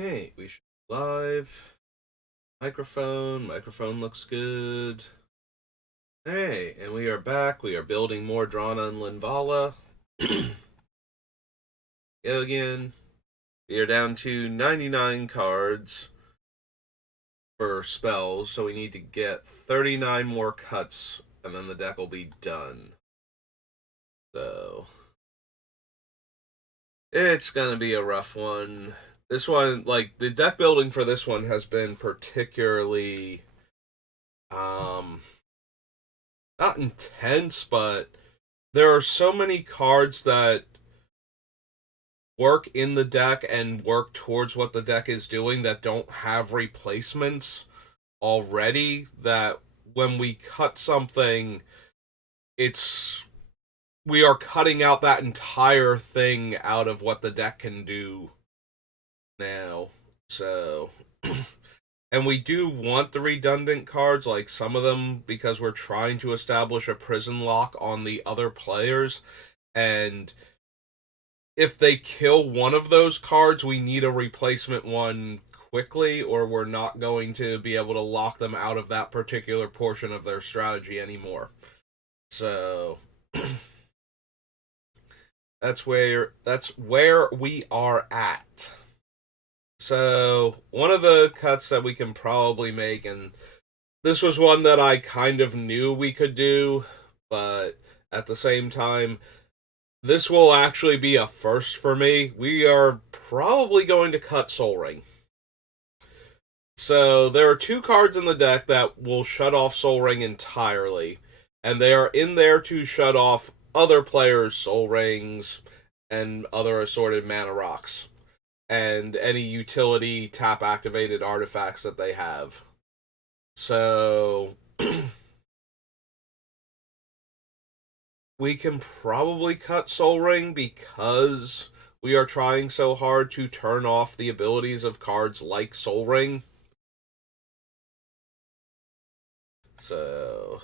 Hey, we should live. Microphone looks good. Hey, and we are back. We are building more Drana and Linvala. Go again. We are down to 99 cards for spells, so we need to get 39 more cuts, and then the deck will be done. So, it's gonna be a rough one. This one, like, the deck building for this one has been particularly, um, not intense, but there are so many cards that work in the deck and work towards what the deck is doing that don't have replacements already, that when we cut something, it's we are cutting out that entire thing out of what the deck can do now. So and we do want the redundant cards, like some of them, because we're trying to establish a prison lock on the other players, and if they kill one of those cards, we need a replacement one quickly, or we're not going to be able to lock them out of that particular portion of their strategy anymore. So that's where we are at. So one of the cuts that we can probably make, and this was one that I kind of knew we could do, but at the same time, this will actually be a first for me. We are probably going to cut Soul Ring. So there are two cards in the deck that will shut off Soul Ring entirely, and they are in there to shut off other players' Soul Rings and other assorted mana rocks, and any utility tap activated artifacts that they have. So we can probably cut Soul Ring because we are trying so hard to turn off the abilities of cards like Soul Ring. So,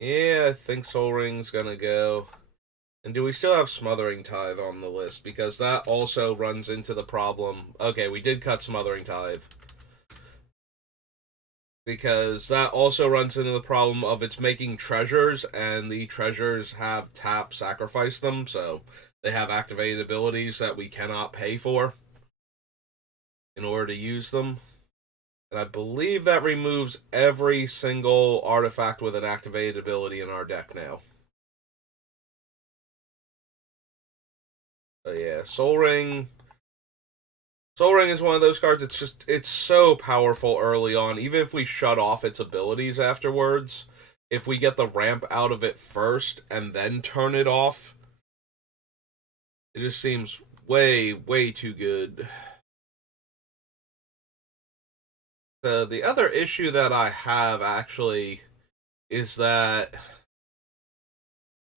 yeah, I think Soul Ring's gonna go. And do we still have Smothering Tithe on the list? Because that also runs into the problem. Okay, we did cut Smothering Tithe. Because that also runs into the problem of it's making treasures, and the treasures have tap sacrifice them, so they have activated abilities that we cannot pay for in order to use them. And I believe that removes every single artifact with an activated ability in our deck now. But yeah, Soul Ring. Soul Ring is one of those cards. It's so powerful early on. Even if we shut off its abilities afterwards, if we get the ramp out of it first and then turn it off, it just seems way too good. The other issue that I have actually is that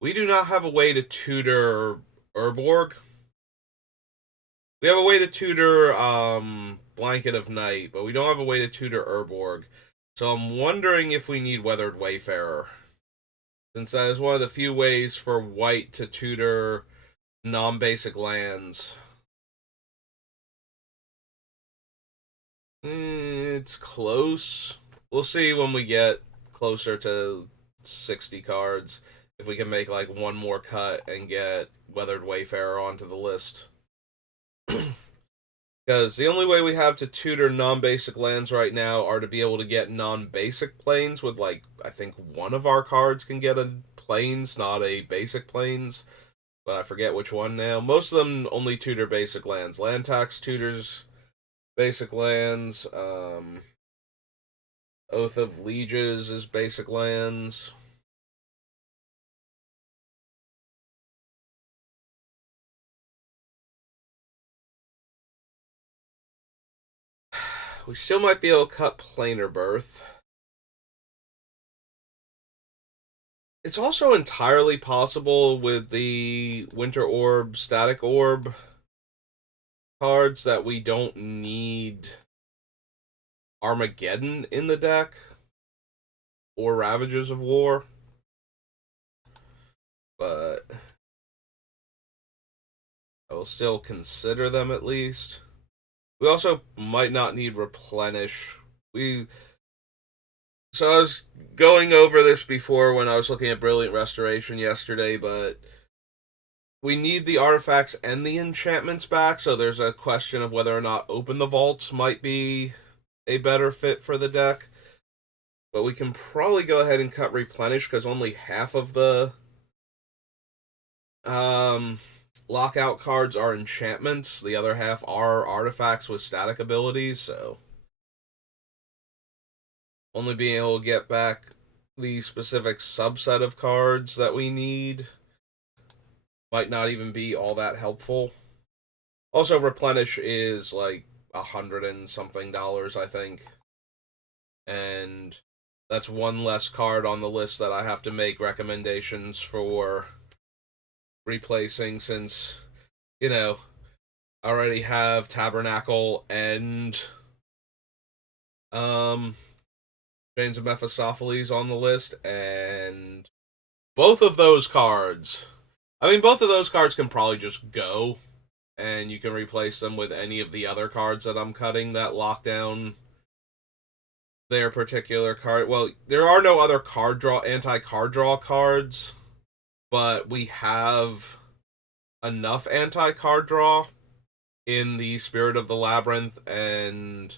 we do not have a way to tutor Urborg. We have a way to tutor Blanket of Night, but we don't have a way to tutor Urborg. So I'm wondering if we need Weathered Wayfarer, since that is one of the few ways for white to tutor non-basic lands. It's close. We'll see when we get closer to 60 cards if we can make like one more cut and get Weathered Wayfarer onto the list. Because the only way we have to tutor non-basic lands right now are to be able to get non-basic planes with, like, I think one of our cards can get a planes, not a basic planes, but I forget which one now. Most of them only tutor basic lands. Land Tax tutors basic lands. Oath of Lieges is basic lands. We still might be able to cut Planar Birth. It's also entirely possible with the Winter Orb, Static Orb cards that we don't need Armageddon in the deck or Ravages of War. But will still consider them at least. We also might not need replenish. So I was going over this before when I was looking at Brilliant Restoration yesterday, but we need the artifacts and the enchantments back, so there's a question of whether or not Open the Vaults might be a better fit for the deck. But we can probably go ahead and cut Replenish because only half of the lockout cards are enchantments. The other half are artifacts with static abilities, so only being able to get back the specific subset of cards that we need might not even be all that helpful. Also, Replenish is like $100 and something, I think. And that's one less card on the list that I have to make recommendations for replacing, since, I already have Tabernacle and Chains of Mephistopheles on the list, and both of those cards, both of those cards can probably just go, and you can replace them with any of the other cards that I'm cutting that lock down their particular card. Well, there are no other anti-card draw cards, but we have enough anti-card draw in the Spirit of the Labyrinth and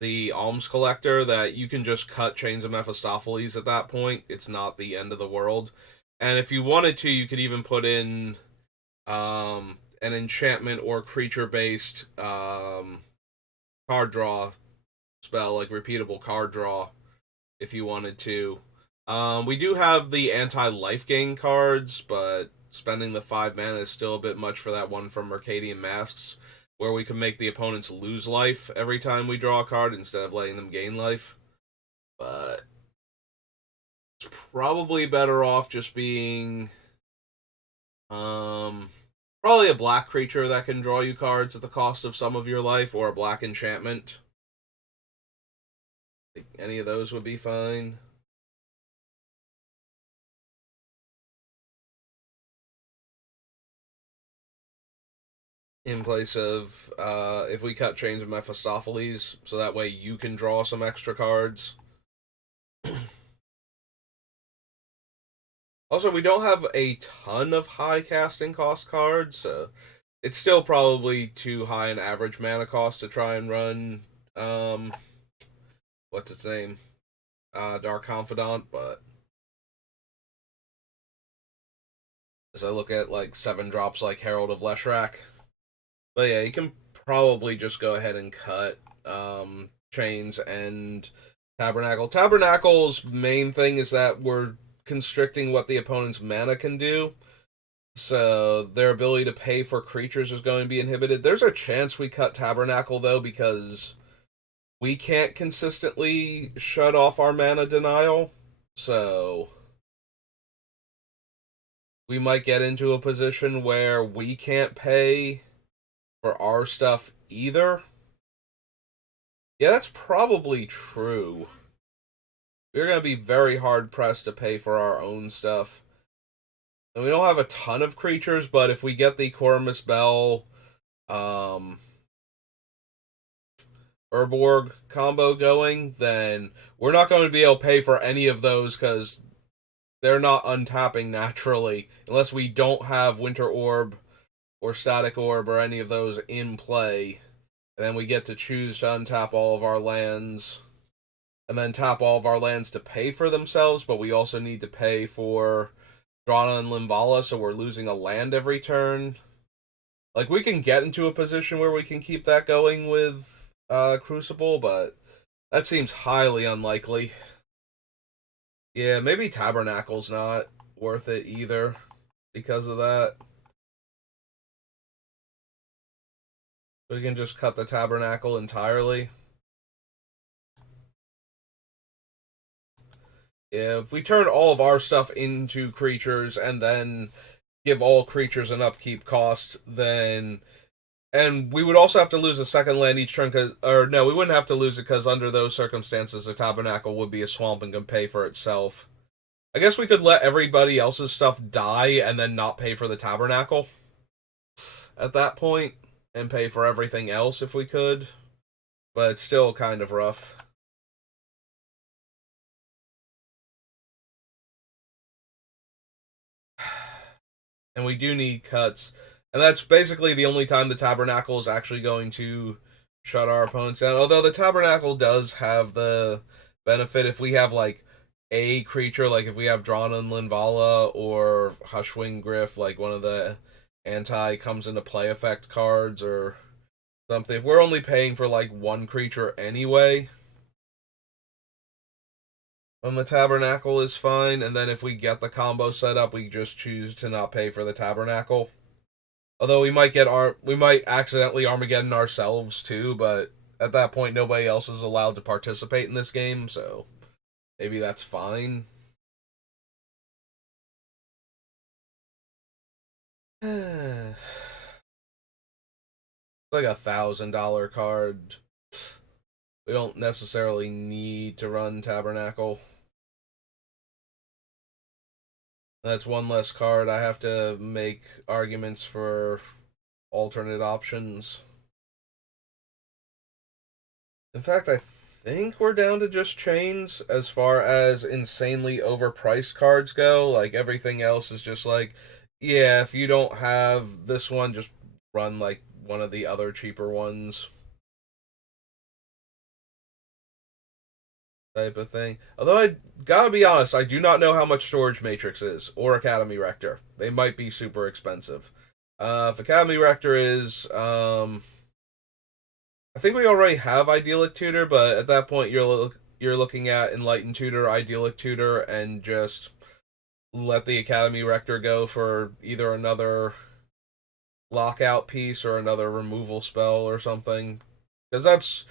the Alms Collector that you can just cut Chains of Mephistopheles at that point. It's not the end of the world. And if you wanted to, you could even put in an enchantment or creature-based card draw spell, like repeatable card draw, if you wanted to. We do have the anti-life gain cards, but spending the 5 mana is still a bit much for that one from Mercadian Masks, where we can make the opponents lose life every time we draw a card instead of letting them gain life. But it's probably better off just being probably a black creature that can draw you cards at the cost of some of your life, or a black enchantment. Any of those would be fine. In place of, if we cut Chains of Mephistopheles, so that way you can draw some extra cards. Also, we don't have a ton of high casting cost cards, so it's still probably too high an average mana cost to try and run, what's its name? Dark Confidant, but as I look at, 7 drops like Herald of Leshrac. But yeah, you can probably just go ahead and cut Chains and Tabernacle. Tabernacle's main thing is that we're constricting what the opponent's mana can do, so their ability to pay for creatures is going to be inhibited. There's a chance we cut Tabernacle, though, because we can't consistently shut off our mana denial, so we might get into a position where we can't pay for our stuff either. Yeah, that's probably true. We're going to be very hard-pressed to pay for our own stuff. And we don't have a ton of creatures, but if we get the Cormus Bell Urborg combo going, then we're not going to be able to pay for any of those, because they're not untapping naturally, unless we don't have Winter Orb or Static Orb or any of those in play. And then we get to choose to untap all of our lands, and then tap all of our lands to pay for themselves, but we also need to pay for Drana and Linvala, so we're losing a land every turn. We can get into a position where we can keep that going with Crucible, but that seems highly unlikely. Yeah, maybe Tabernacle's not worth it either because of that. We can just cut the Tabernacle entirely. Yeah, if we turn all of our stuff into creatures and then give all creatures an upkeep cost, then... And we would also have to lose a second land each turn, or no, we wouldn't have to lose it, because under those circumstances, the Tabernacle would be a swamp and can pay for itself. I guess we could let everybody else's stuff die and then not pay for the Tabernacle. at that point and pay for everything else if we could, but it's still kind of rough. And we do need cuts. And that's basically the only time the Tabernacle is actually going to shut our opponents down. Although the Tabernacle does have the benefit if we have like a creature, like if we have Drana and Linvala or Hushwing Griff, like one of the anti comes into play effect cards or something. If we're only paying for like one creature anyway, the Tabernacle is fine. And then if we get the combo set up, we just choose to not pay for the Tabernacle. Although we might accidentally Armageddon ourselves too, but at that point nobody else is allowed to participate in this game, so maybe that's fine. It's like $1,000 card. We don't necessarily need to run Tabernacle. That's one less card. I have to make arguments for alternate options. In fact, I think we're down to just chains as far as insanely overpriced cards go. Like everything else is just like, yeah, if you don't have this one, just run like one of the other cheaper ones type of thing. Although I gotta be honest, I do not know how much Storage Matrix is or Academy Rector. They might be super expensive. If Academy Rector is, I think we already have Idyllic Tutor, but at that point you're looking at Enlightened Tutor, Idyllic Tutor, and just let the Academy Rector go for either another lockout piece or another removal spell or something. Because that's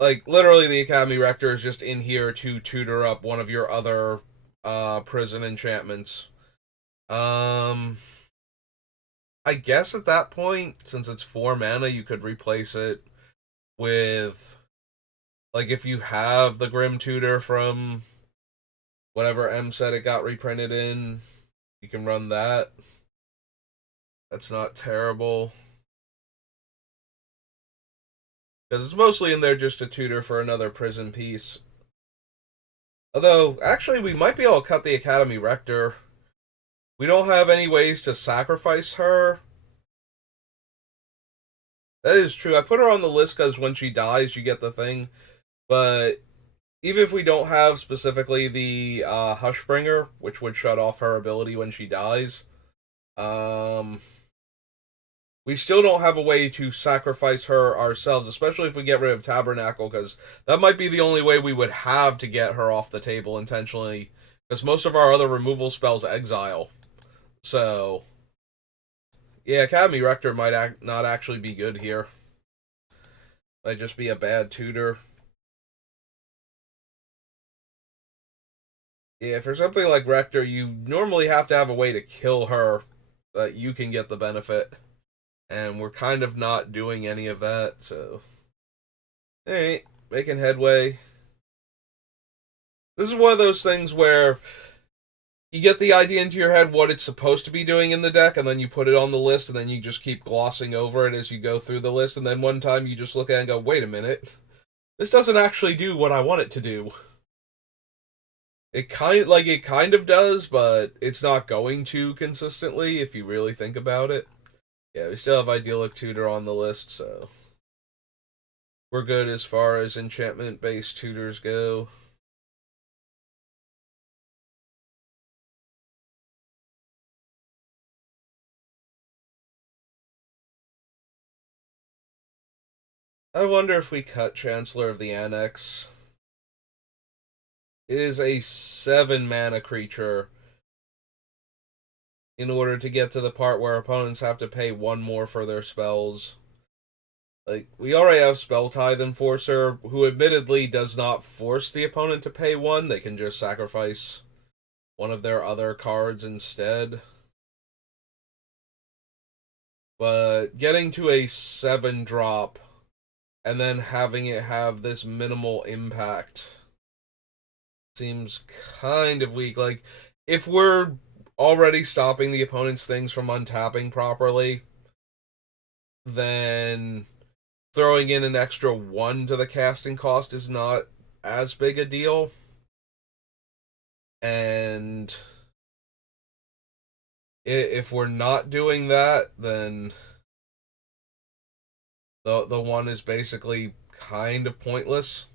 like literally the Academy Rector is just in here to tutor up one of your other prison enchantments. Um I guess at that point, since it's 4 mana, you could replace it with like if you have the Grim Tutor from whatever M set it got reprinted in, you can run that. That's not terrible. Because it's mostly in there just to tutor for another prison piece. Although, actually, we might be able to cut the Academy Rector. We don't have any ways to sacrifice her. That is true. I put her on the list because when she dies, you get the thing. But even if we don't have specifically the Hushbringer, which would shut off her ability when she dies, um, we still don't have a way to sacrifice her ourselves, especially if we get rid of Tabernacle, because that might be the only way we would have to get her off the table intentionally, because most of our other removal spells exile. So, yeah, Academy Rector might not actually be good here. Might just be a bad tutor. Yeah, for something like Rector, you normally have to have a way to kill her that you can get the benefit. And we're kind of not doing any of that, so. Alright, making headway. This is one of those things where you get the idea into your head what it's supposed to be doing in the deck, and then you put it on the list, and then you just keep glossing over it as you go through the list, and then one time you just look at it and go, wait a minute, this doesn't actually do what I want it to do. It kind of does, but it's not going to consistently if you really think about it. Yeah, we still have Idyllic Tutor on the list, so we're good as far as enchantment-based tutors go. I wonder if we cut Chancellor of the Annex. It is a 7 mana creature in order to get to the part where opponents have to pay one more for their spells. Like, we already have Spell Tithe Enforcer, who admittedly does not force the opponent to pay one. They can just sacrifice one of their other cards instead. But getting to a 7-drop and then having it have this minimal impact seems kind of weak. Like, if we're already stopping the opponent's things from untapping properly, then throwing in an extra 1 to the casting cost is not as big a deal. And if we're not doing that, then the 1 is basically kind of pointless.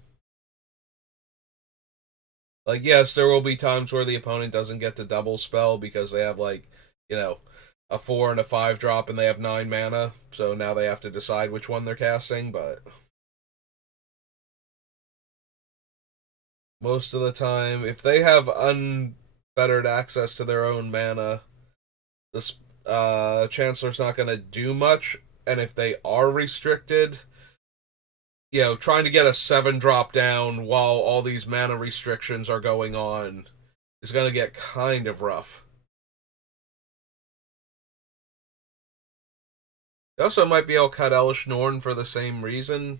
Like, yes, there will be times where the opponent doesn't get to double spell because they have, like, you know, a 4 and a 5 drop and they have 9 mana, so now they have to decide which one they're casting, but most of the time, if they have unfettered access to their own mana, this Chancellor's not going to do much, and if they are restricted, trying to get a 7 drop down while all these mana restrictions are going on is going to get kind of rough. They also might be able to cut Elish Norn for the same reason,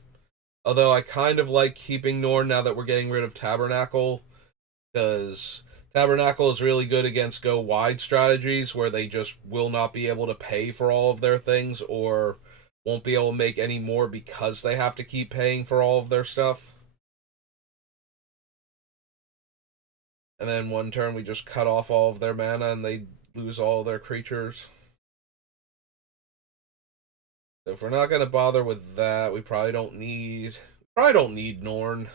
although I kind of like keeping Norn now that we're getting rid of Tabernacle, because Tabernacle is really good against go wide strategies where they just will not be able to pay for all of their things or won't be able to make any more because they have to keep paying for all of their stuff. And then one turn we just cut off all of their mana and they lose all their creatures. So if we're not going to bother with that, we probably don't need Norn.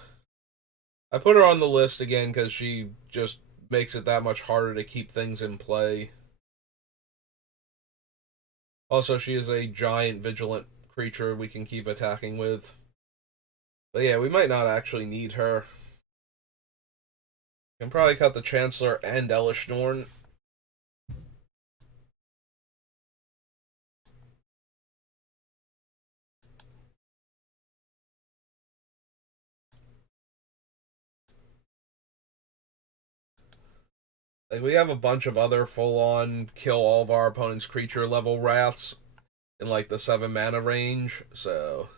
I put her on the list again because she just makes it that much harder to keep things in play. Also, she is a giant vigilant creature we can keep attacking with. But yeah, we might not actually need her. Can probably cut the Chancellor and Elish Norn. Like, we have a bunch of other full-on kill all of our opponent's creature level wraths in like the 7 mana range, so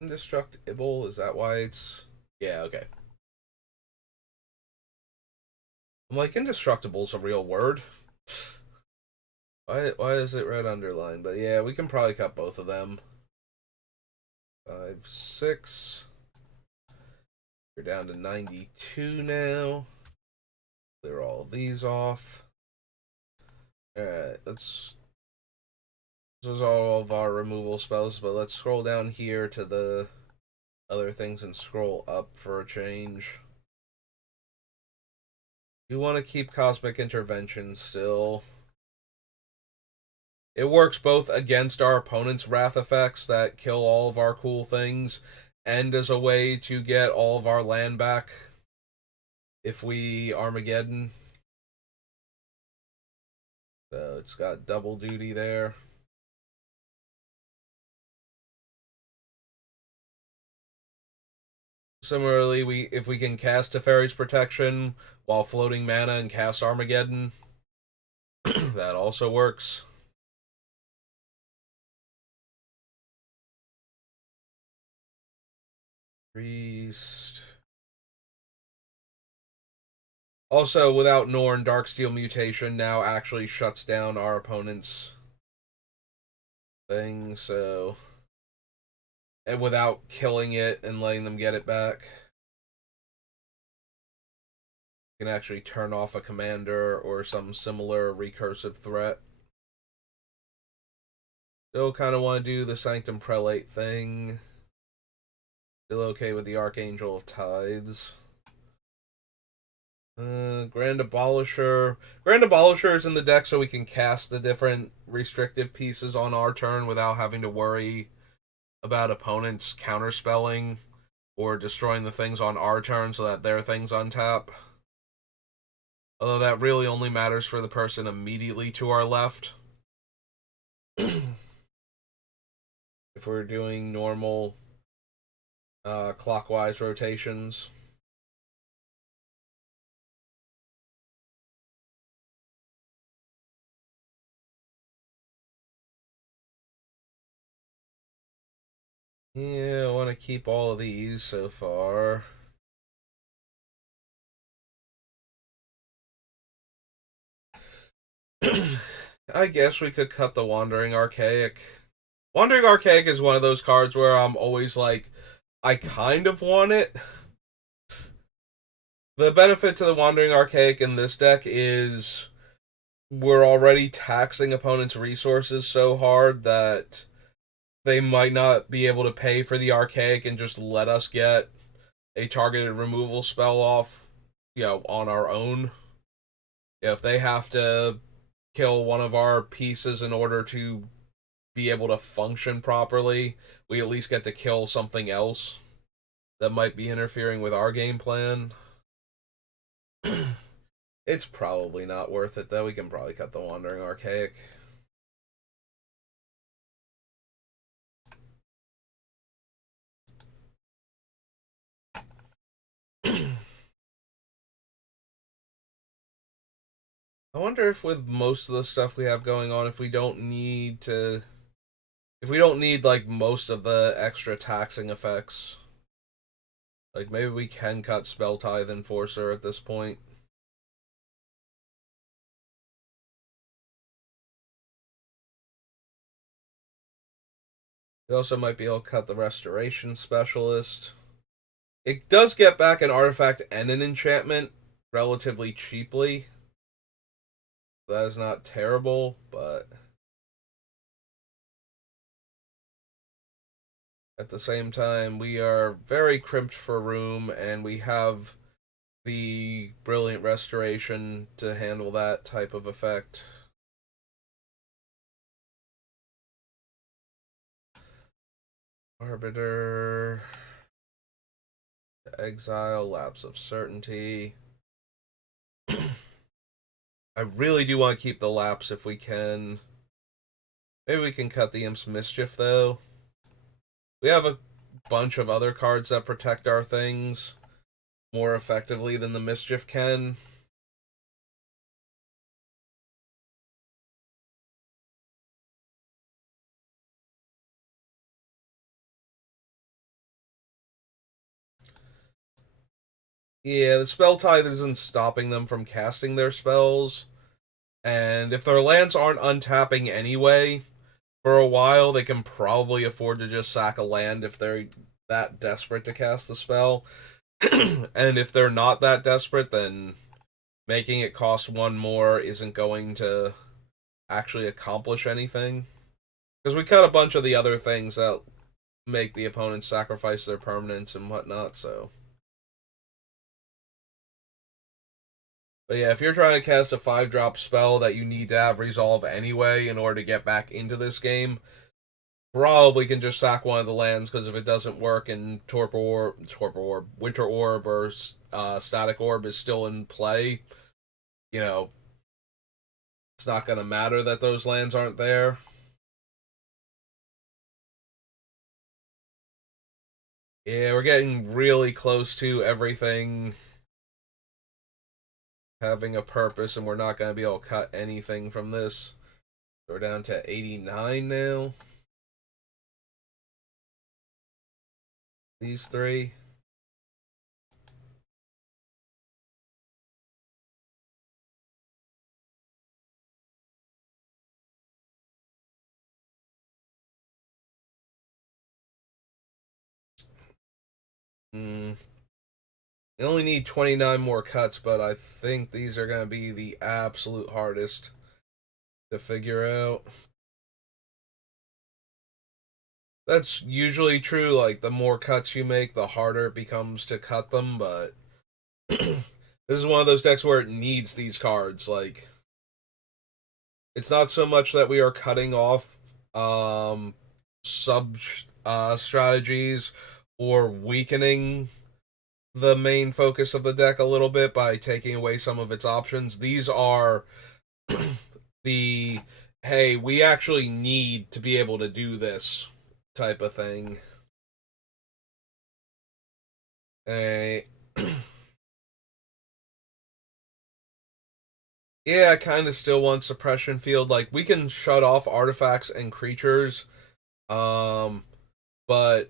indestructible, is that why it's yeah, okay. I'm like, indestructible's a real word. Why is it red underlined? But yeah, we can probably cut both of them. 5, 6. We're down to 92 now. Clear all of these off. Alright, let's. Those are all of our removal spells, but let's scroll down here to the other things and scroll up for a change. We want to keep Cosmic Intervention still. It works both against our opponent's wrath effects that kill all of our cool things, and as a way to get all of our land back if we Armageddon. So it's got double duty there. Similarly, if we can cast Teferi's Protection while floating mana and cast Armageddon, that also works. Priest. Also, without Norn, Darksteel Mutation now actually shuts down our opponent's thing, so. And without killing it and letting them get it back. You can actually turn off a commander or some similar recursive threat. Still kind of want to do the Sanctum Prelate thing. Still okay with the Archangel of Tithes. Grand Abolisher. Grand Abolisher is in the deck so we can cast the different restrictive pieces on our turn without having to worry about opponents counterspelling or destroying the things on our turn so that their things untap. Although that really only matters for the person immediately to our left. If we're doing normal clockwise rotations. Yeah, I want to keep all of these so far. I guess we could cut the Wandering Archaic. Wandering Archaic is one of those cards where I'm always like, I kind of want it. The benefit to the Wandering Archaic in this deck is we're already taxing opponents' resources so hard that they might not be able to pay for the Archaic and just let us get a targeted removal spell off, on our own. If they have to kill one of our pieces in order to be able to function properly, we at least get to kill something else that might be interfering with our game plan. It's probably not worth it, though. We can probably cut the Wandering Archaic. I wonder if with most of the stuff we have going on, if we don't need like most of the extra taxing effects, like maybe we can cut Spell Tithe Enforcer at this point. We also might be able to cut the Restoration Specialist. It does get back an artifact and an enchantment relatively cheaply. That is not terrible, but at the same time, we are very crimped for room, and we have the Brilliant Restoration to handle that type of effect. Arbiter, Exile, Lapse of Certainty. I really do want to keep the Lapse if we can. Maybe we can cut the Imp's Mischief, though. We have a bunch of other cards that protect our things more effectively than the Mischief can. Yeah, the Spell Tithe isn't stopping them from casting their spells. And if their lands aren't untapping anyway, for a while, they can probably afford to just sack a land if they're that desperate to cast the spell. And if they're not that desperate, then making it cost one more isn't going to actually accomplish anything. Because we cut a bunch of the other things that make the opponents sacrifice their permanents and whatnot, so. But yeah, if you're trying to cast a 5-drop spell that you need to have resolve anyway in order to get back into this game, probably can just sack one of the lands, because if it doesn't work and Winter Orb, or Static Orb is still in play, you know, it's not going to matter that those lands aren't there. Yeah, we're getting really close to everything having a purpose, and we're not going to be able to cut anything from this. So we're down to 89 now. These three. You only need 29 more cuts, but I think these are going to be the absolute hardest to figure out. That's usually true. Like, the more cuts you make, the harder it becomes to cut them, but this is one of those decks where it needs these cards. Like, it's not so much that we are cutting off sub strategies or weakening the main focus of the deck a little bit by taking away some of its options. These are the, hey, we actually need to be able to do this type of thing. Hey. Yeah, I kind of still want Suppression Field. Like, we can shut off artifacts and creatures, but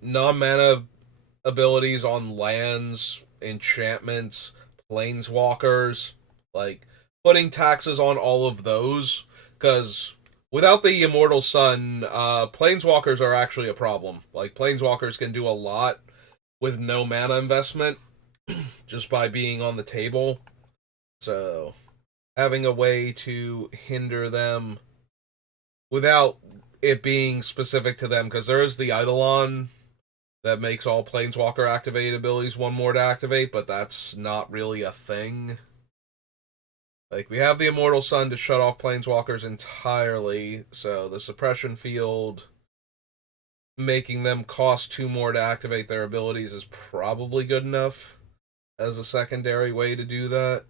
non-mana abilities on lands, enchantments, planeswalkers, like, putting taxes on all of those, because without the Immortal Sun, Planeswalkers are actually a problem. Like, Planeswalkers can do a lot with no mana investment just by being on the table. So, having a way to hinder them without it being specific to them, because there is the Eidolon that makes all Planeswalker activated abilities one more to activate, but that's not really a thing. Like, we have the Immortal Sun to shut off Planeswalkers entirely, so the suppression field making them cost 2 more to activate their abilities is probably good enough as a secondary way to do that.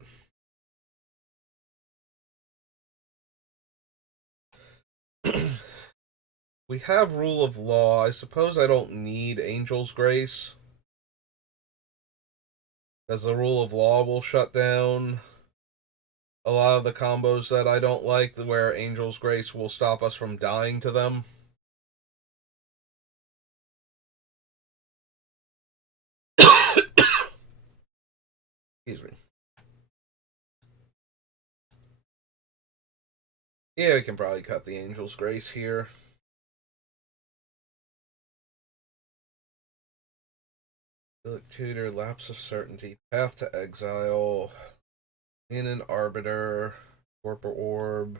We have Rule of Law. I suppose I don't need Angel's Grace, as the Rule of Law will shut down a lot of the combos that I don't like, where Angel's Grace will stop us from dying to them. Excuse me. Yeah, we can probably cut the Angel's Grace here. Tutor, Lapse of Certainty, Path to Exile, in an Arbiter, Torpor Orb,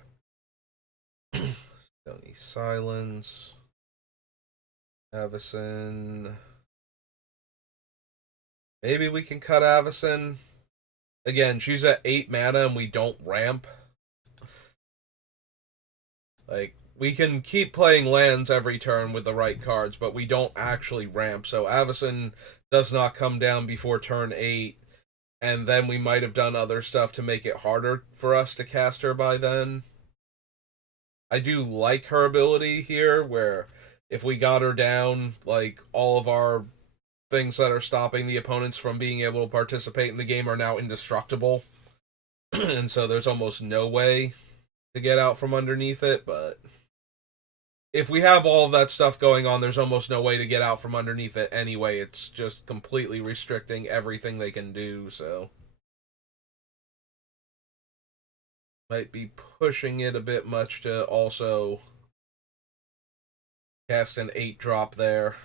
Stony Silence, Avacyn. Maybe we can cut Avacyn. Again, she's at 8 mana and we don't ramp. Like, we can keep playing lands every turn with the right cards, but we don't actually ramp. So Avacyn does not come down before turn 8, and then we might have done other stuff to make it harder for us to cast her by then. I do like her ability here, where if we got her down, like, all of our things that are stopping the opponents from being able to participate in the game are now indestructible. And so there's almost no way to get out from underneath it, but if we have all of that stuff going on, there's almost no way to get out from underneath it anyway. It's just completely restricting everything they can do, so might be pushing it a bit much to also cast an 8-drop there.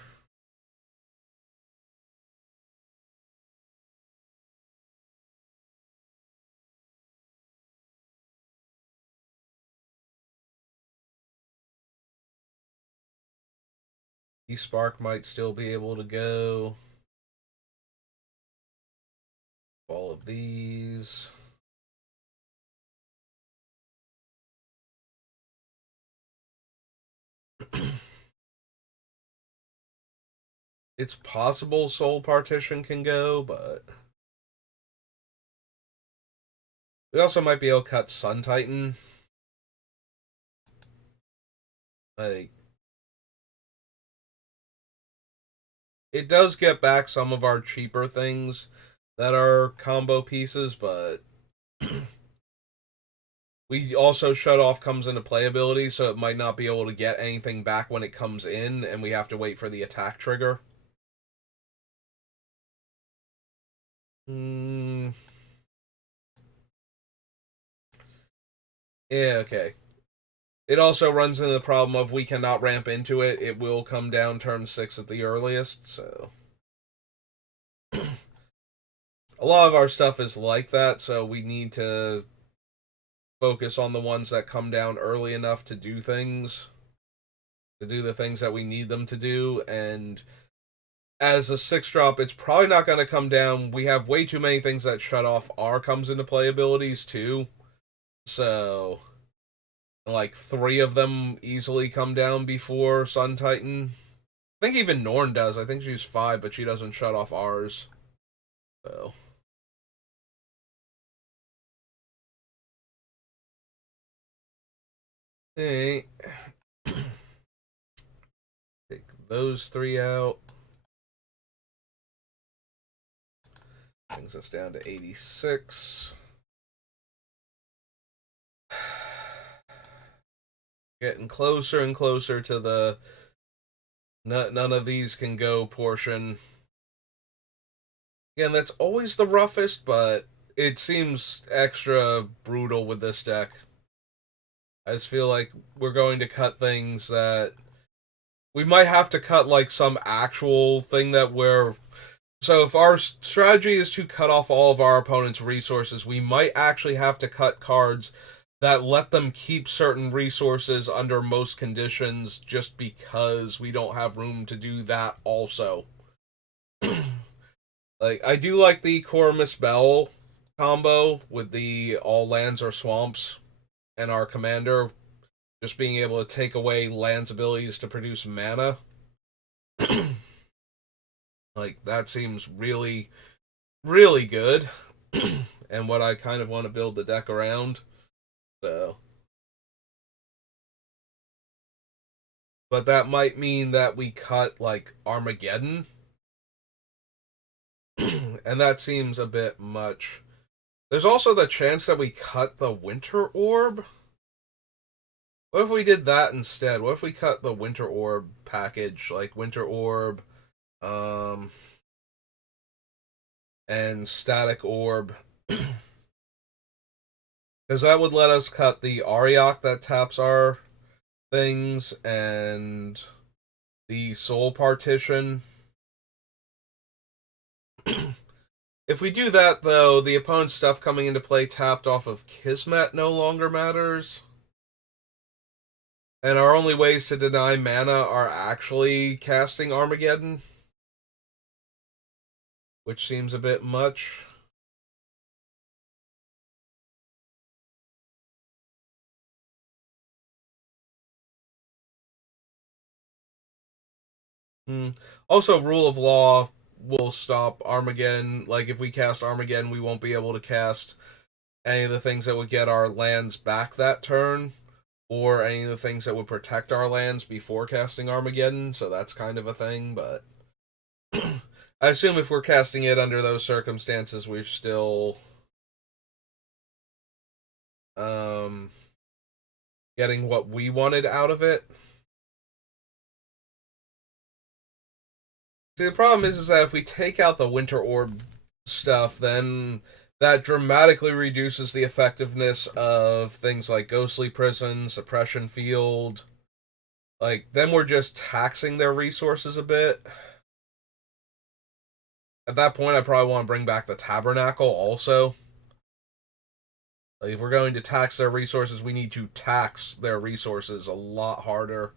E-Spark might still be able to go. All of these. It's possible Soul Partition can go, but we also might be able to cut Sun Titan. Like, it does get back some of our cheaper things that are combo pieces, but we also shut off comes into playability, so it might not be able to get anything back when it comes in, and we have to wait for the attack trigger. Yeah, okay. It also runs into the problem of we cannot ramp into it. It will come down turn 6 at the earliest, so a lot of our stuff is like that, so we need to focus on the ones that come down early enough to do things, to do the things that we need them to do. And as a 6-drop, it's probably not going to come down. We have way too many things that shut off our comes into play abilities too, so like 3 of them easily come down before Sun Titan. I think even Norn does. I think she's 5, but she doesn't shut off ours. So hey, take those 3 out. Brings us down to 86. Getting closer and closer to the none of these can go portion. Again, that's always the roughest, but it seems extra brutal with this deck. I just feel like we're going to cut things that we might have to cut, like some actual thing that we're. So if our strategy is to cut off all of our opponent's resources, we might actually have to cut cards that let them keep certain resources under most conditions just because we don't have room to do that also. Like, I do like the Cormus Bell combo with the all lands or swamps and our commander just being able to take away lands' abilities to produce mana. Like, that seems really, really good. And what I kind of want to build the deck around. So. But that might mean that we cut, like, Armageddon. And that seems a bit much. There's also the chance that we cut the Winter Orb. What if we did that instead? What if we cut the Winter Orb package, like Winter Orb, and Static Orb? Because that would let us cut the Ariok that taps our things and the Soul Partition. If we do that, though, the opponent's stuff coming into play tapped off of Kismet no longer matters. And our only ways to deny mana are actually casting Armageddon, which seems a bit much. Also, Rule of Law will stop Armageddon. Like, if we cast Armageddon, we won't be able to cast any of the things that would get our lands back that turn, or any of the things that would protect our lands before casting Armageddon, so that's kind of a thing, but I assume if we're casting it under those circumstances, we're still getting what we wanted out of it. See, the problem is that if we take out the Winter Orb stuff, then that dramatically reduces the effectiveness of things like Ghostly Prison, Suppression Field. Like, then we're just taxing their resources a bit. At that point, I probably want to bring back the Tabernacle also. Like, if we're going to tax their resources, we need to tax their resources a lot harder.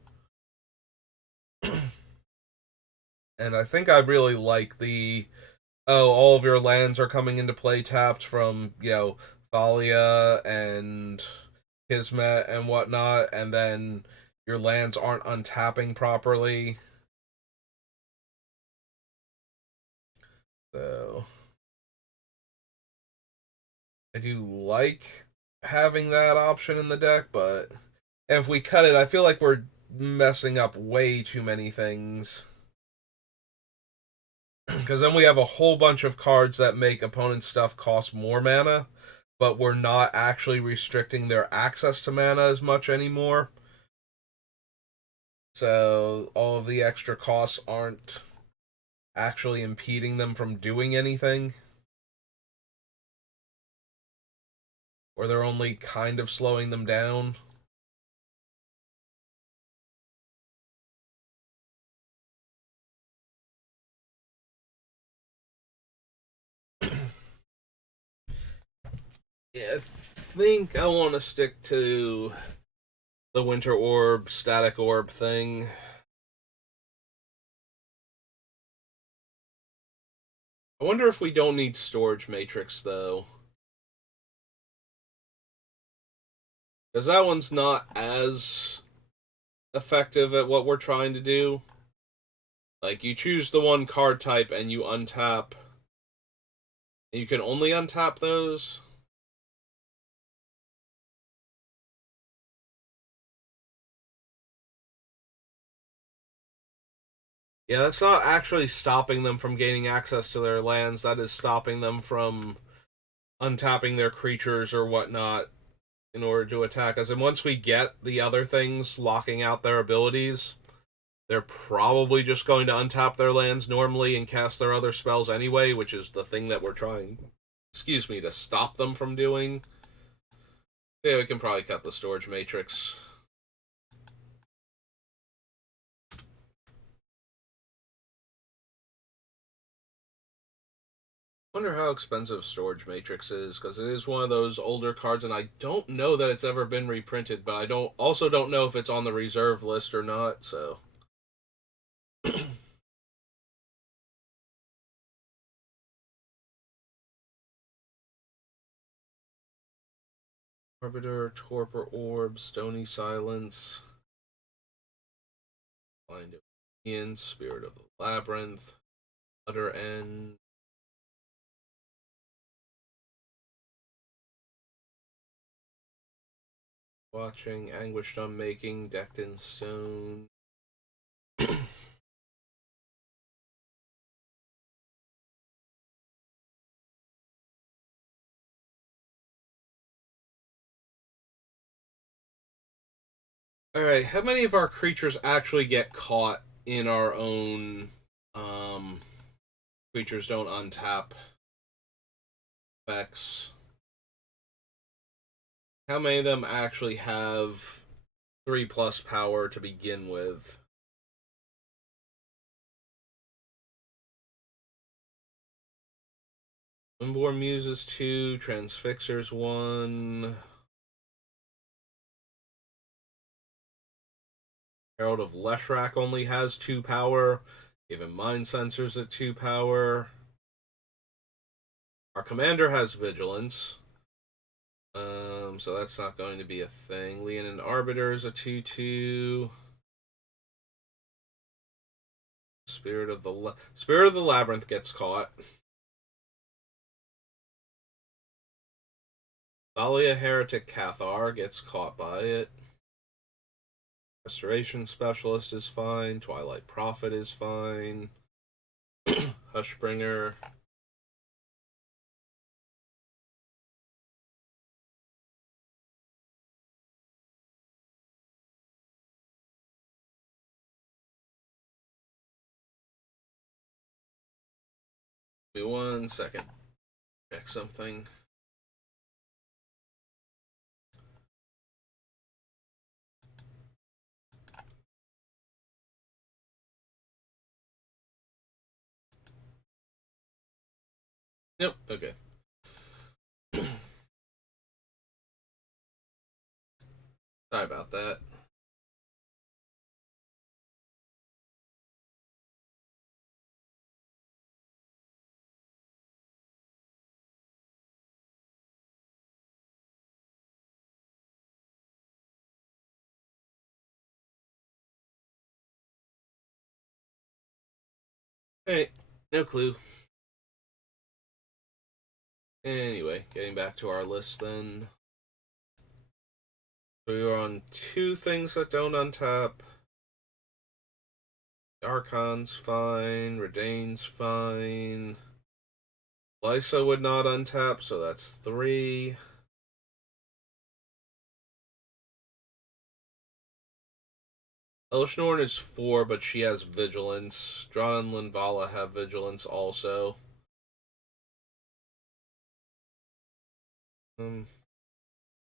And I think I really like the, oh, all of your lands are coming into play tapped from, Thalia and Kismet and whatnot, and then your lands aren't untapping properly. So, I do like having that option in the deck, but if we cut it, I feel like we're messing up way too many things. Because then we have a whole bunch of cards that make opponent's stuff cost more mana, but we're not actually restricting their access to mana as much anymore. So all of the extra costs aren't actually impeding them from doing anything. Or they're only kind of slowing them down. Yeah, I think I want to stick to the Winter Orb, Static Orb thing. I wonder if we don't need Storage Matrix, though. Because that one's not as effective at what we're trying to do. Like, you choose the one card type and you untap. And you can only untap those. Yeah, that's not actually stopping them from gaining access to their lands. That is stopping them from untapping their creatures or whatnot in order to attack us. And once we get the other things locking out their abilities, they're probably just going to untap their lands normally and cast their other spells anyway, which is the thing that we're trying excuse me, to stop them from doing. Yeah, we can probably cut the storage matrix. Wonder how expensive storage matrix is, because it is one of those older cards, and I don't know that it's ever been reprinted, but I don't know if it's on the reserve list or not. So Arbiter, Torpor Orb, Stony Silence, Blind Oblivion, Spirit of the Labyrinth, Utter End, Watching, Anguished Unmaking, Decked in Stone. Alright, how many of our creatures actually get caught in our own creatures don't untap effects? How many of them actually have 3+ power to begin with? Windborn Muses 2, Transfixers 1, Herald of Leshrac only has 2 power, even Mind Sensors at 2 power. Our commander has Vigilance, so that's not going to be a thing. Leonin Arbiter is a 2/2. Spirit of the Labyrinth gets caught. Thalia Heretic Cathar gets caught by it. Restoration Specialist is fine. Twilight Prophet is fine. Hushbringer. Give me 1 second. Check something. Yep, okay. Sorry about that. Hey, no clue. Anyway, getting back to our list then. So we were on 2 things that don't untap. Archon's fine. Redain's fine. Lysa would not untap, so that's 3. Elshnorn is 4, but she has Vigilance. Drana and Linvala have Vigilance also.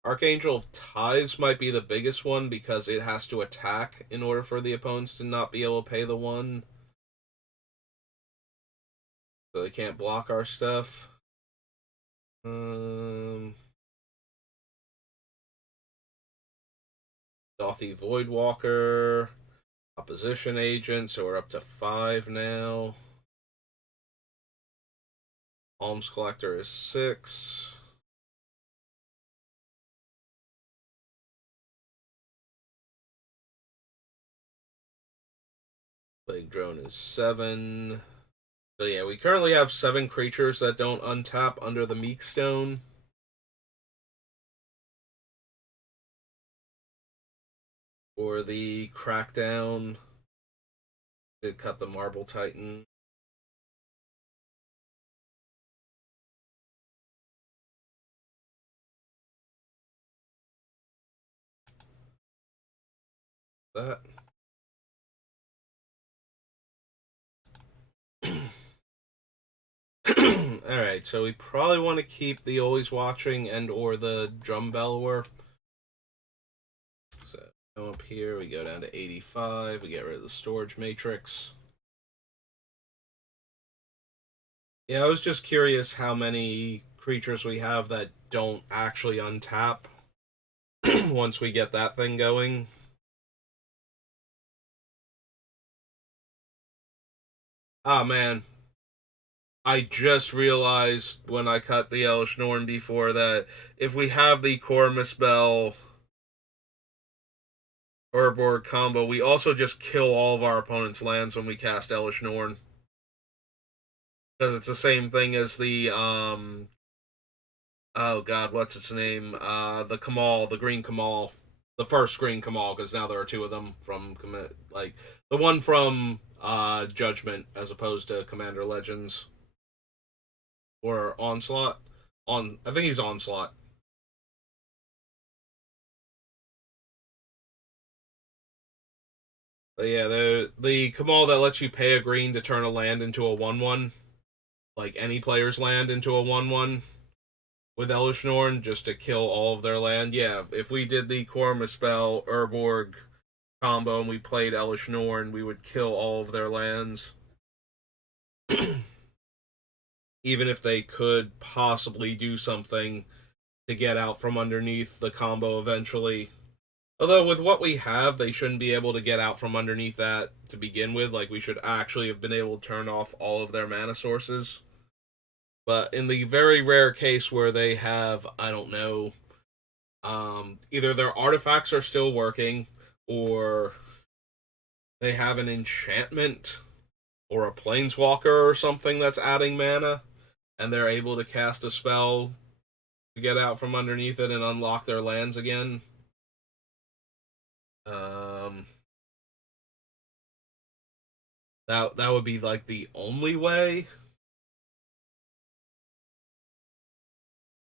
Archangel of Ties might be the biggest one because it has to attack in order for the opponents to not be able to pay the 1. So they can't block our stuff. Dothy Voidwalker. Opposition Agent, so we're up to 5 now. Alms Collector is 6. Plague Drone is 7. So yeah, we currently have 7 creatures that don't untap under the Meek Stone. For the Crackdown, did cut the Marble Titan. That. Alright, so we probably want to keep the always watching and or the drum bellower. So come up here, we go down to 85, we get rid of the storage matrix. Yeah, I was just curious how many creatures we have that don't actually untap once we get that thing going. Ah, man. I just realized when I cut the Elish Norn before that if we have the Cormus Bell Urborg combo, we also just kill all of our opponent's lands when we cast Elish Norn. Because it's the same thing as the, oh god, what's its name? The Kamal, the green Kamal. The first green Kamal, because now there are two of them from, like, the one from, Judgment, as opposed to Commander Legends. Or Onslaught. I think he's Onslaught. But yeah, the Kamal that lets you pay a green to turn a land into a 1/1, like any player's land into a 1/1 with Elish Norn, just to kill all of their land. Yeah, if we did the Korma spell Urborg combo and we played Elish Norn, we would kill all of their lands. Even if they could possibly do something to get out from underneath the combo eventually. Although with what we have, they shouldn't be able to get out from underneath that to begin with. Like, we should actually have been able to turn off all of their mana sources. But in the very rare case where they have, I don't know, either their artifacts are still working, or they have an enchantment or a planeswalker or something that's adding mana, and they're able to cast a spell to get out from underneath it and unlock their lands again. That would be like the only way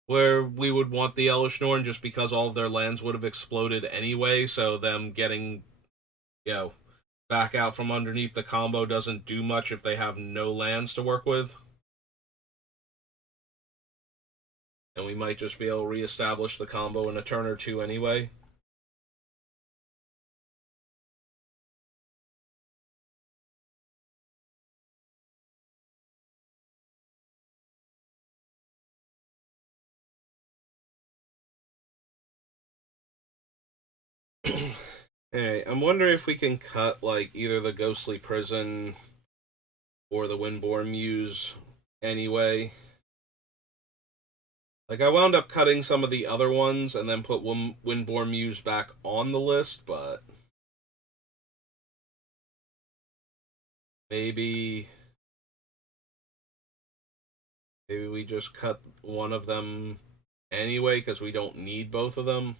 where we would want the Elish Norn, just because all of their lands would have exploded anyway, so them getting, you know, back out from underneath the combo doesn't do much if they have no lands to work with. And we might just be able to reestablish the combo in a turn or two anyway. Alright, I'm wondering if we can cut, like, either the Ghostly Prison or the Windborn Muse anyway. Like, I wound up cutting some of the other ones and then put Windborn Muse back on the list, but maybe we just cut one of them anyway, because we don't need both of them.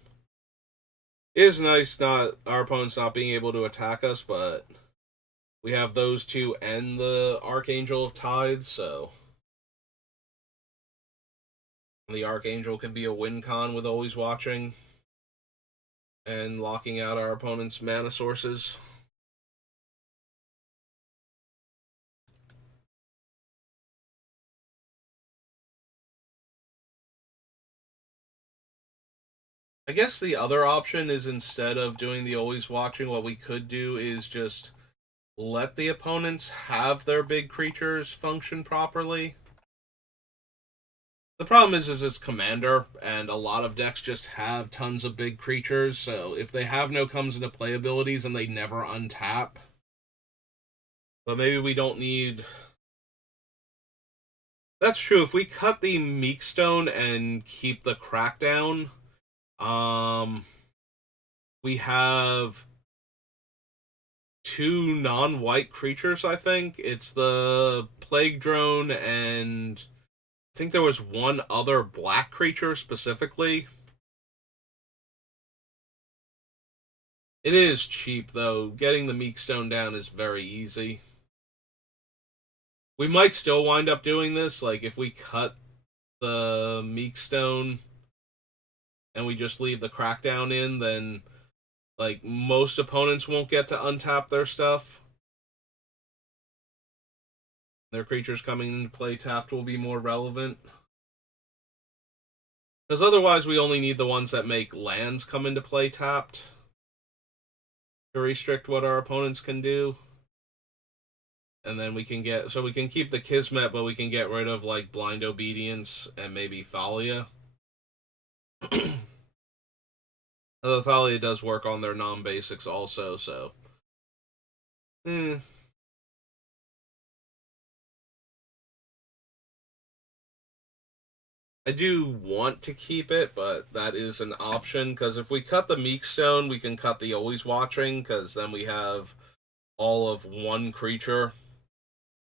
It is nice not our opponents not being able to attack us, but we have those two and the Archangel of Tides, so the Archangel can be a win con with always watching and locking out our opponent's mana sources. I guess the other option is, instead of doing the always watching, what we could do is just let the opponents have their big creatures function properly. The problem is it's Commander, and a lot of decks just have tons of big creatures, so if they have no comes into play abilities and they never untap, but maybe we don't need... That's true, if we cut the Meekstone and keep the Crackdown, we have two non-white creatures, I think. It's the Plague Drone, and I think there was one other black creature specifically. It is cheap, though. Getting the Meekstone down is very easy. We might still wind up doing this, like, if we cut the Meekstone and we just leave the Crackdown in, then, like, most opponents won't get to untap their stuff. Their creatures coming into play tapped will be more relevant. Because otherwise we only need the ones that make lands come into play tapped to restrict what our opponents can do. And then we can keep the Kismet, but we can get rid of like Blind Obedience and maybe Thalia. Although Thalia does work on their non-basics also, so. I do want to keep it, but that is an option, because if we cut the Meekstone, we can cut the Always Watching, because then we have all of one creature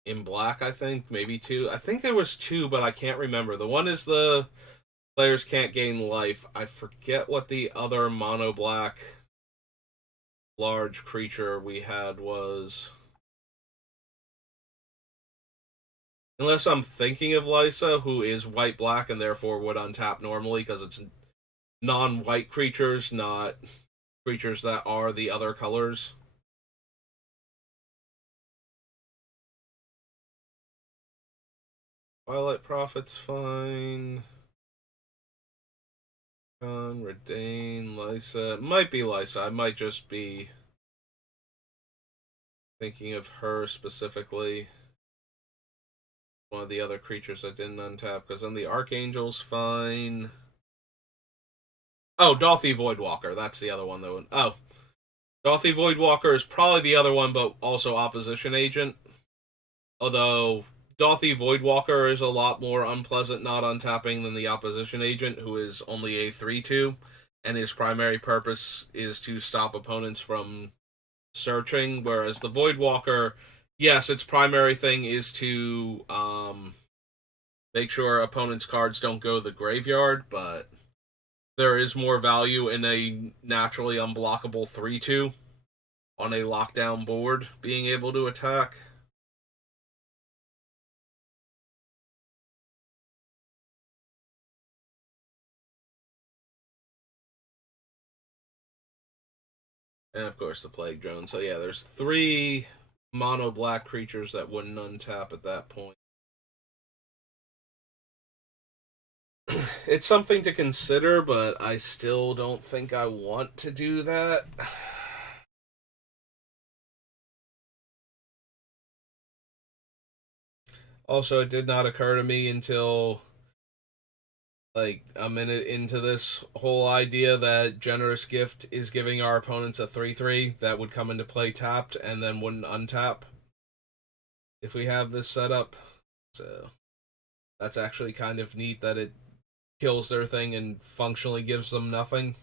in black, I think. Maybe two. I think there was two, but I can't remember. The one is the players can't gain life. I forget what the other mono black large creature we had was. Unless I'm thinking of Lysa, who is white-black and therefore would untap normally because it's non-white creatures, not creatures that are the other colors. Twilight Prophet's fine. Redain, Lysa. It might be Lysa. I might just be thinking of her specifically. One of the other creatures that didn't untap, because then the Archangel's fine. Oh, Dauthi Voidwalker. That's the other one that would. Oh. Dauthi Voidwalker is probably the other one, but also Opposition Agent. Although Dauthi Voidwalker is a lot more unpleasant not untapping than the Opposition Agent, who is only a 3/2, and his primary purpose is to stop opponents from searching, whereas the Voidwalker, yes, its primary thing is to make sure opponents' cards don't go to the graveyard, but there is more value in a naturally unblockable 3/2 on a lockdown board being able to attack. And of course the Plague Drone. So yeah, there's 3 mono black creatures that wouldn't untap at that point. It's something to consider, but I still don't think I want to do that. Also, it did not occur to me until like a minute into this whole idea that Generous Gift is giving our opponents a 3/3 that would come into play tapped and then wouldn't untap if we have this setup. So that's actually kind of neat that it kills their thing and functionally gives them nothing.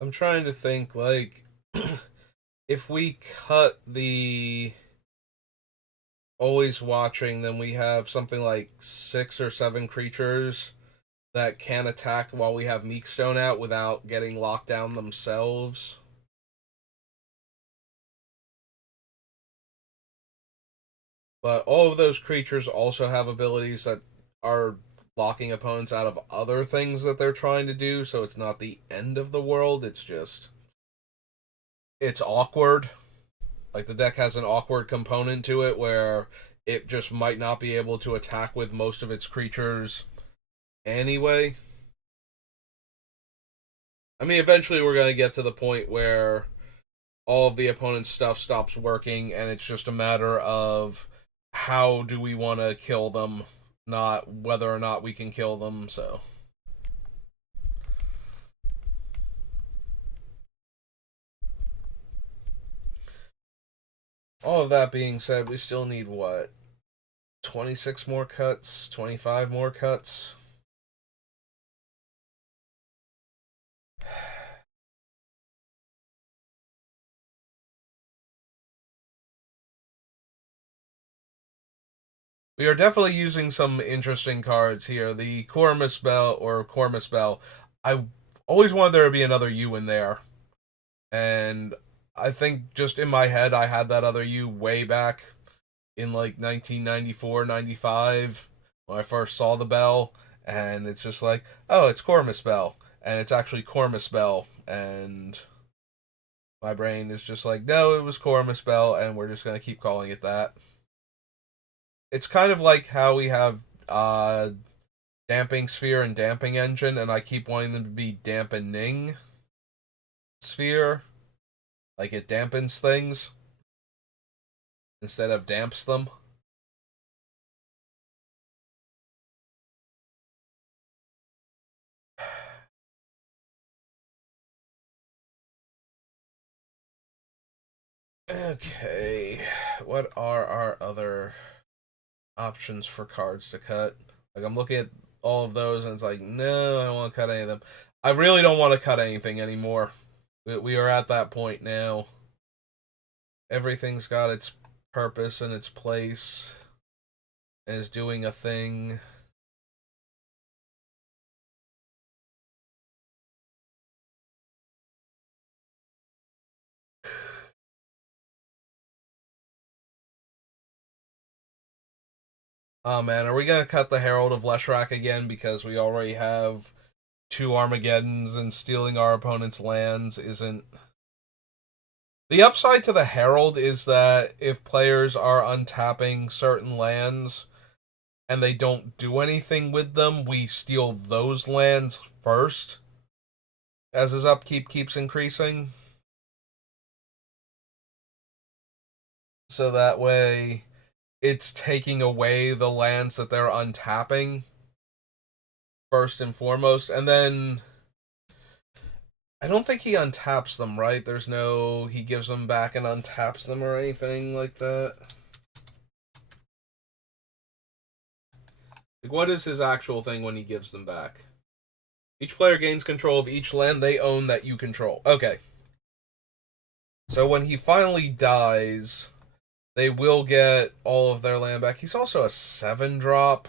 I'm trying to think, like, if we cut the Always Watching, then we have something like 6 or 7 creatures that can attack while we have Meekstone out without getting locked down themselves. But all of those creatures also have abilities that are locking opponents out of other things that they're trying to do, so it's not the end of the world, it's just it's awkward. Like the deck has an awkward component to it where it just might not be able to attack with most of its creatures anyway. I mean, eventually we're going to get to the point where all of the opponent's stuff stops working and it's just a matter of how do we want to kill them, not whether or not we can kill them, so. All of that being said, we still need what? 26 more cuts? 25 more cuts? We are definitely using some interesting cards here. The Cormus Bell or Cormus Bell. I always wanted there to be another U in there. And I think just in my head I had that other U way back in like 1994, 95 when I first saw the bell, and it's just like, oh, it's Cormus Bell, and it's actually Cormus Bell, and my brain is just like, no, it was Cormus Bell, and we're just gonna keep calling it that. It's kind of like how we have damping sphere and damping engine, and I keep wanting them to be dampening sphere, like it dampens things instead of damps them. Okay, what are our other options for cards to cut? Like, I'm looking at all of those, and it's like, no, I don't want to cut any of them. I really don't want to cut anything anymore. We are at that point now. Everything's got its purpose and its place, and is doing a thing. Oh man, are we gonna cut the Herald of Leshrac again because we already have two Armageddons and stealing our opponent's lands isn't. The upside to the Herald is that if players are untapping certain lands and they don't do anything with them, we steal those lands first as his upkeep keeps increasing. So that way it's taking away the lands that they're untapping first and foremost, and then I don't think he untaps them, right? There's no he gives them back and untaps them or anything like that. Like, what is his actual thing when he gives them back? Each player gains control of each land they own that you control. Okay. So when he finally dies, they will get all of their land back. He's also a 7-drop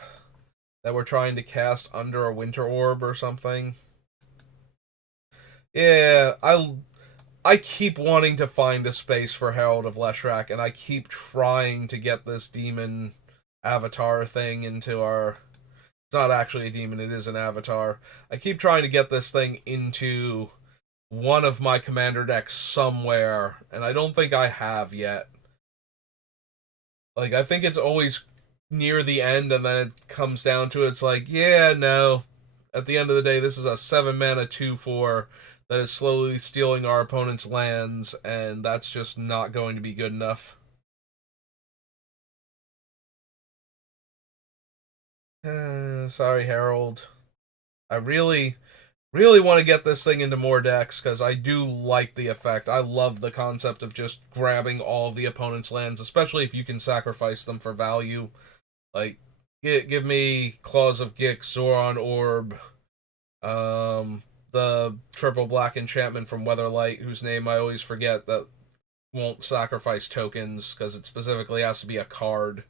that we're trying to cast under a Winter Orb or something. Yeah, I keep wanting to find a space for Herald of Leshrac, and I keep trying to get this demon avatar thing into our. It's not actually a demon, it is an avatar. I keep trying to get this thing into one of my commander decks somewhere, and I don't think I have yet. Like, I think it's always near the end, and then it comes down to it's like, yeah, no. At the end of the day, this is a 7 mana 2/4 that is slowly stealing our opponent's lands, and that's just not going to be good enough. Sorry, Harold. I really want to get this thing into more decks because I do like the effect. I love the concept of just grabbing all of the opponent's lands, especially if you can sacrifice them for value. Like, give me Claws of Gix, Zoran Orb, the triple black enchantment from Weatherlight, whose name I always forget, that won't sacrifice tokens because it specifically has to be a card.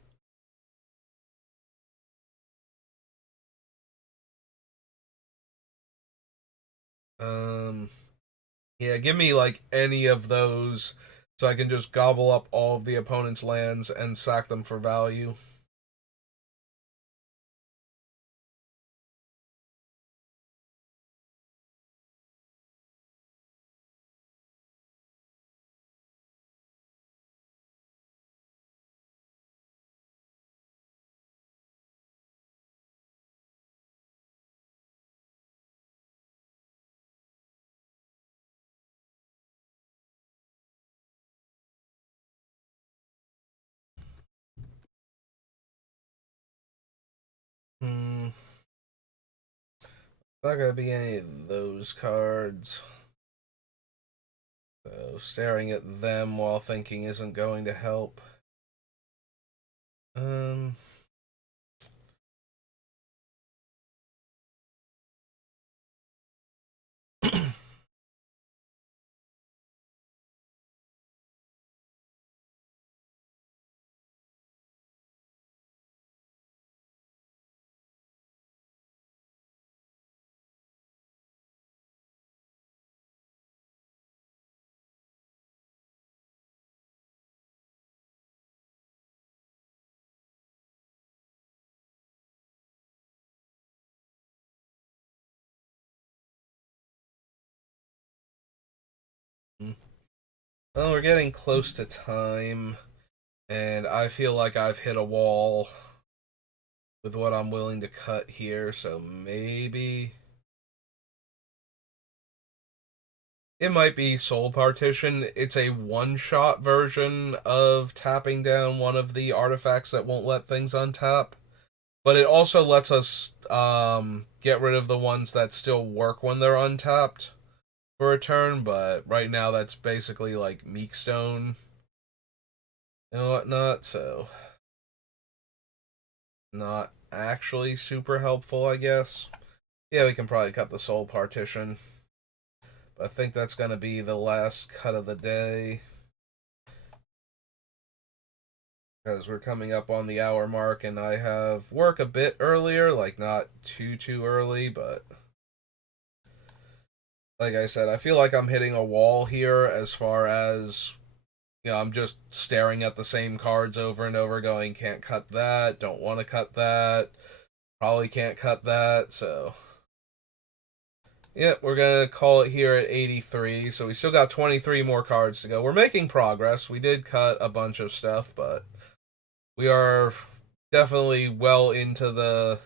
Um, yeah, give me like any of those so I can just gobble up all of the opponent's lands and sack them for value. Hmm, not gonna be any of those cards. So staring at them while thinking isn't going to help. Um, Well, we're getting close to time, and I feel like I've hit a wall with what I'm willing to cut here, so maybe it might be Soul Partition. It's a one-shot version of tapping down one of the artifacts that won't let things untap, but it also lets us get rid of the ones that still work when they're untapped for a turn, but right now that's basically like Meekstone and whatnot, so not actually super helpful, I guess. Yeah, we can probably cut the Soul Partition. I think that's going to be the last cut of the day, because we're coming up on the hour mark, and I have work a bit earlier, like not too early, but like I said, I feel like I'm hitting a wall here as far as, I'm just staring at the same cards over and over going, can't cut that, don't want to cut that, probably can't cut that, so yeah, we're going to call it here at 83. So we still got 23 more cards to go. We're making progress. We did cut a bunch of stuff, but we are definitely well into the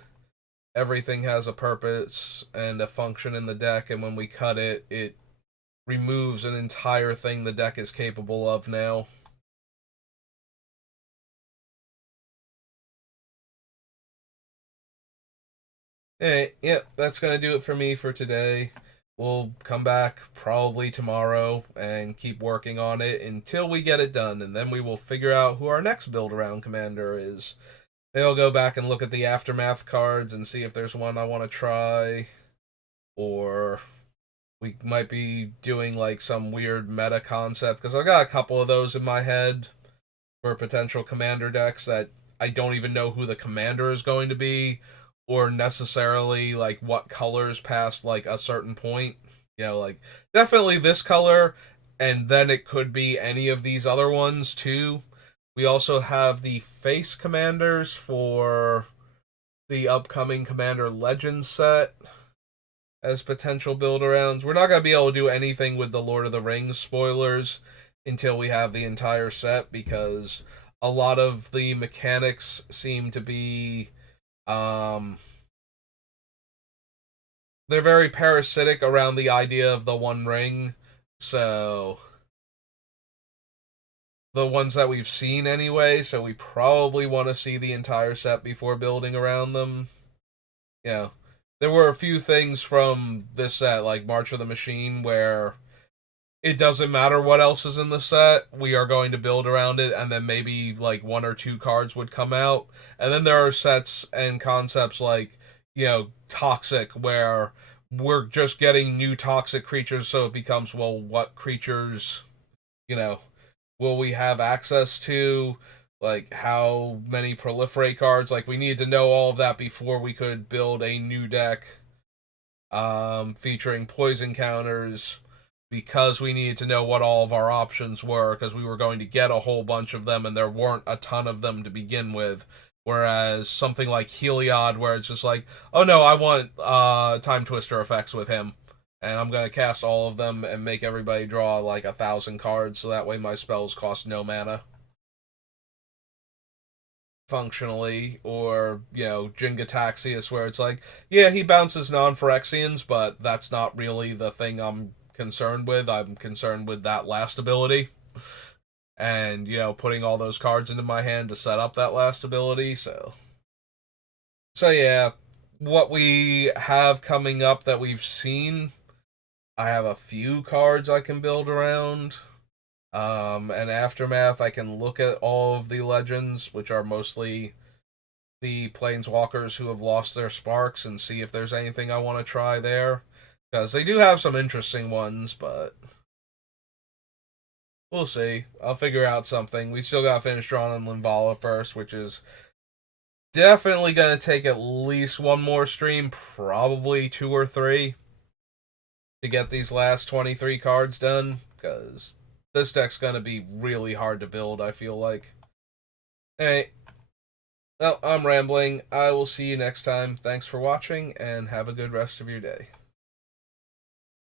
everything has a purpose and a function in the deck, and when we cut it, it removes an entire thing the deck is capable of now. Hey, yep, that's going to do it for me for today. We'll come back probably tomorrow and keep working on it until we get it done, and then we will figure out who our next build around commander is. Maybe I'll go back and look at the Aftermath cards and see if there's one I want to try, or we might be doing like some weird meta concept, because I got a couple of those in my head for potential commander decks that I don't even know who the commander is going to be, or necessarily like what colors past like a certain point. Like definitely this color, and then it could be any of these other ones too. We also have the face commanders for the upcoming Commander Legends set as potential build arounds. We're not going to be able to do anything with the Lord of the Rings spoilers until we have the entire set, because a lot of the mechanics seem to be they're very parasitic around the idea of the One Ring. So the ones that we've seen anyway, so we probably want to see the entire set before building around them. Yeah. There were a few things from this set, like March of the Machine, where it doesn't matter what else is in the set, we are going to build around it, and then maybe like one or two cards would come out. And then there are sets and concepts like, Toxic, where we're just getting new toxic creatures, so it becomes, well, what creatures, you know, will we have access to? Like, how many proliferate cards? Like, we need to know all of that before we could build a new deck featuring poison counters, because we needed to know what all of our options were, because we were going to get a whole bunch of them and there weren't a ton of them to begin with. Whereas something like Heliod, where it's just like, oh no, I want Time Twister effects with him, and I'm gonna cast all of them and make everybody draw like 1,000 cards, so that way my spells cost no mana functionally. Or Jingataxius, where it's like, yeah, he bounces non-Phyrexians, but that's not really the thing I'm concerned with. I'm concerned with that last ability, and putting all those cards into my hand to set up that last ability. So yeah, what we have coming up that we've seen, I have a few cards I can build around. And Aftermath, I can look at all of the legends, which are mostly the planeswalkers who have lost their sparks, and see if there's anything I want to try there, because they do have some interesting ones, but we'll see. I'll figure out something. We still gotta finish Drana and Linvala first, which is definitely gonna take at least one more stream, probably two or three, to get these last 23 cards done, because this deck's gonna be really hard to build, I feel like. Hey, well, I'm rambling. I will see you next time. Thanks for watching, and have a good rest of your day.